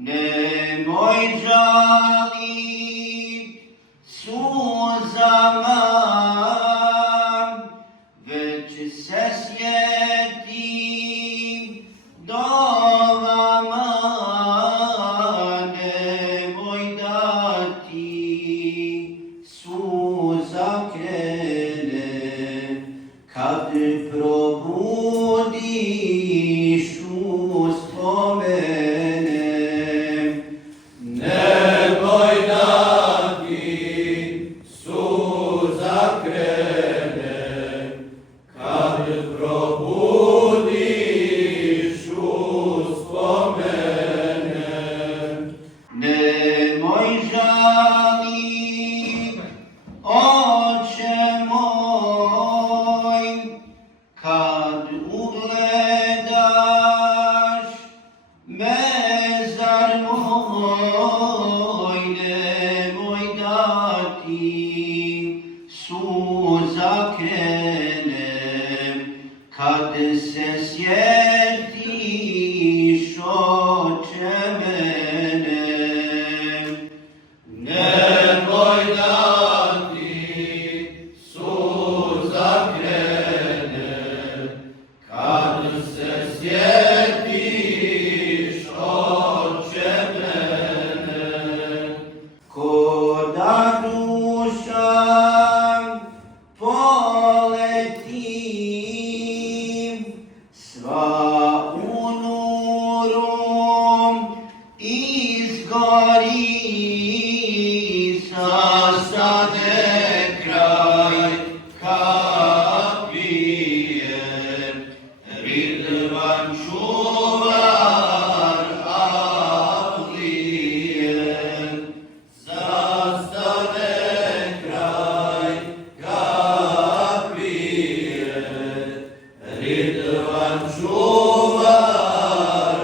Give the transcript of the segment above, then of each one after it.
Nemoj žalit suzama, već se sjeti dovama. Nemoj da ti suza krene, kad probudiš uspomene. Nemoj da ti suza krene, kad probudiš uspomene. Nemoj žalit, oče moj, kad ugledaš mezar moj. Nemoj da ti suza krene, kad se sjetiš, oče mene. Nemoj da ti suza krene, kad se sjetiš, oče mene. Ko da duša poleti, sva u nuru izgori, sastade kraj kapije, Ridvan čuvar Avlije. Zastane kraj kapije, Ridvan čuvar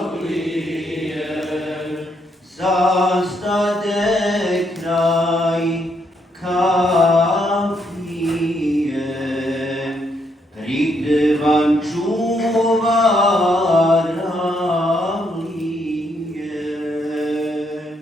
Avlije. Zastade kraj kafije, Ridvan čuvar